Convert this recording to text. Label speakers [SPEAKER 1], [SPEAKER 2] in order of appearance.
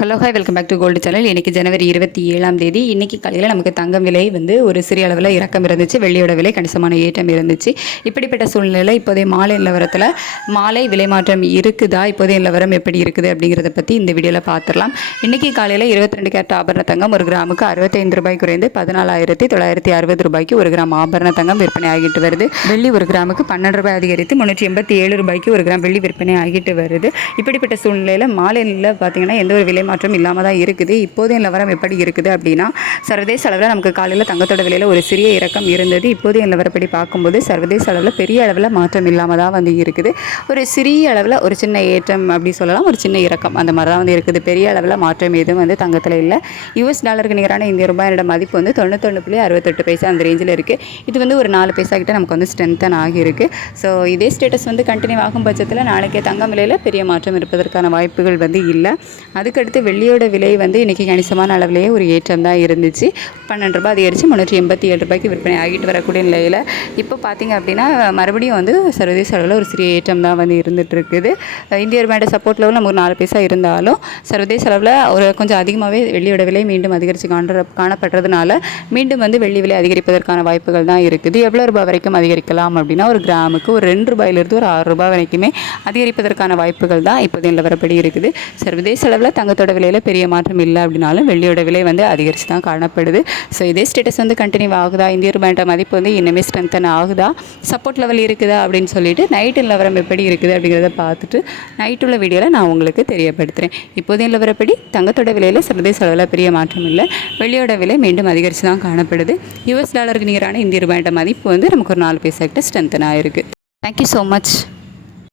[SPEAKER 1] Hello hi welcome back to gold channel இன்றைக்கி ஜனவரி இருபத்தி ஏழாம் தேதி. இன்றைக்கி காலையில் நமக்கு தங்கம் விலை வந்து ஒரு சிறிய அளவில் இறக்கம் இருந்துச்சு. வெள்ளியோட விலை கணிசமான ஏற்றம் இருந்துச்சு. இப்படிப்பட்ட சூழ்நிலையில் இப்போதைய மாலை நிலவரத்தில் மாலை விலை மாற்றம் இருக்குதா? இப்போதைய நிலவரம் எப்படி இருக்குது அப்படிங்கிறத பற்றி இந்த வீடியோவில் பார்த்துடலாம் இன்றைக்கி காலையில் இருபத்தி ரெண்டு கேரட் ஆபரண தங்கம் ஒரு கிராமுக்கு அறுபத்தைந்து ரூபாய் குறைந்து பதினாலாயிரத்தி தொள்ளாயிரத்தி அறுபது ரூபாய்க்கு ஒரு கிராம் ஆபரண தங்கம் விற்பனை ஆகிட்டு வருது. வெள்ளி ஒரு கிராமுக்கு பன்னெண்டு ரூபாய் அதிகரித்து முந்நூற்றி எண்பத்தி ஏழு ரூபாய்க்கு ஒரு கிராம் வெள்ளி விற்பனை ஆகிட்டு வருது. இப்படிப்பட்ட சூழ்நிலையில் மாலை நிலையில் பார்த்தீங்கன்னா எந்த ஒரு விலை மாற்றம் இல்லாமல் தான் இருக்குது. இப்போதைய நிலவரம் எப்படி இருக்குது அப்படின்னா சர்வதேச அளவில் நமக்கு காலையில் தங்கத்தோட விலையில் ஒரு சிறிய இறக்கம் இருந்தது. இப்போதைய நிலவரப்படி பார்க்கும்போது சர்வதேச அளவில் பெரிய அளவில் மாற்றம் இல்லாமல் தான் வந்து இருக்குது. ஒரு சிறிய அளவில் ஒரு சின்ன ஏற்றம் அப்படி சொல்லலாம். ஒரு சின்ன இறக்கம் அந்த மாதிரி தான் வந்து இருக்குது. பெரிய அளவில் மாற்றம் எதுவும் வந்து தங்கத்தில் இல்லை. யூஎஸ் டாலருக்கு நிகரான இந்திய ரூபாயோட மதிப்பு வந்து தொண்ணூத்தொன்று புள்ளி அறுபத்தெட்டு பைசா அந்த ரேஞ்சில் இருக்குது இது வந்து ஒரு நாலு பைசா கிட்ட நமக்கு வந்து ஸ்ட்ரென்த்தன் ஆகியிருக்கு. ஸோ இதே ஸ்டேட்டஸ் வந்து கண்டினியூ ஆகும் பட்சத்தில் நாளைக்கே தங்கம் விலையில் பெரிய மாற்றம் இருப்பதற்கான வாய்ப்புகள் வந்து இல்லை. அதுக்கடுத்து வெள்ளியோட விலை வந்து இன்றைக்கி கணிசமான அளவிலேயே ஒரு ஏற்றம் தான் இருந்துச்சு. பன்னெண்டு ரூபாய் அதிகரித்து முந்நூற்றி எண்பத்தி ஏழு ரூபாய்க்கு விற்பனை ஆகிட்டு வரக்கூடிய நிலையில் இப்போ பார்த்திங்க அப்படின்னா மறுபடியும் வந்து சர்வதேச அளவில் ஒரு சிறிய ஏற்றம் தான் வந்து இருந்துகிட்ருக்குது இந்திய ரூபாயோட சப்போர்ட் லெவலில் நமக்கு ஒரு நாலு பைசா இருந்தாலும் சர்வதேச அளவில் ஒரு கொஞ்சம் அதிகமாகவே வெள்ளியோட விலை மீண்டும் அதிகரித்து காண்ற காணப்படுறதுனால மீண்டும் வந்து வெள்ளி விலை அதிகரிப்பதற்கான வாய்ப்புகள் தான் இருக்குது. எவ்வளோ ரூபாய் வரைக்கும் அதிகரிக்கலாம் அப்படின்னா ஒரு கிராமுக்கு ஒரு ரெண்டு ரூபாயிலிருந்து ஒரு ஆறு ரூபாய் வரைக்குமே அதிகரிப்பதற்கான வாய்ப்புகள் தான் இப்போது நிலவரப்படி இருக்குது. சர்வதேச அளவில் தங்கத்தோட விலையில் பெரிய மாற்றம் இல்லை அப்படின்னாலும் வெள்ளியோட விலை வந்து அதிகரித்து தான் காணப்படுது. ஸோ இதே ஸ்டேட்டஸ் வந்து கண்டினியூ ஆகுதா? இந்திய ரூபாயோட மதிப்பு வந்து இன்னுமே ஸ்ட்ரென்தன் ஆகுதா? சப்போர்ட் லெவல் இருக்குதா? அப்படின்னு சொல்லிட்டு நைட்டு நிலவரம் எப்படி இருக்குது அப்படிங்கிறத பார்த்துட்டு நைட்டுள்ள வீடியோவில் நான் உங்களுக்கு தெரியப்படுத்துகிறேன் இப்போதைய நிலவரப்படி தங்கத்தோட விலையில் சர்வதேச அளவில் பெரிய மாற்றம் இல்லை. வெள்ளியோட விலை மீண்டும் அதிகரித்து தான் காணப்படுது. யூஎஸ் டாலருக்கு நிகரான இந்திய ரூபாயோட மதிப்பு வந்து நமக்கு ஒரு நாலு பைசா கிட்ட ஸ்ட்ரென்தன் ஆயிருக்கு. Thank you so much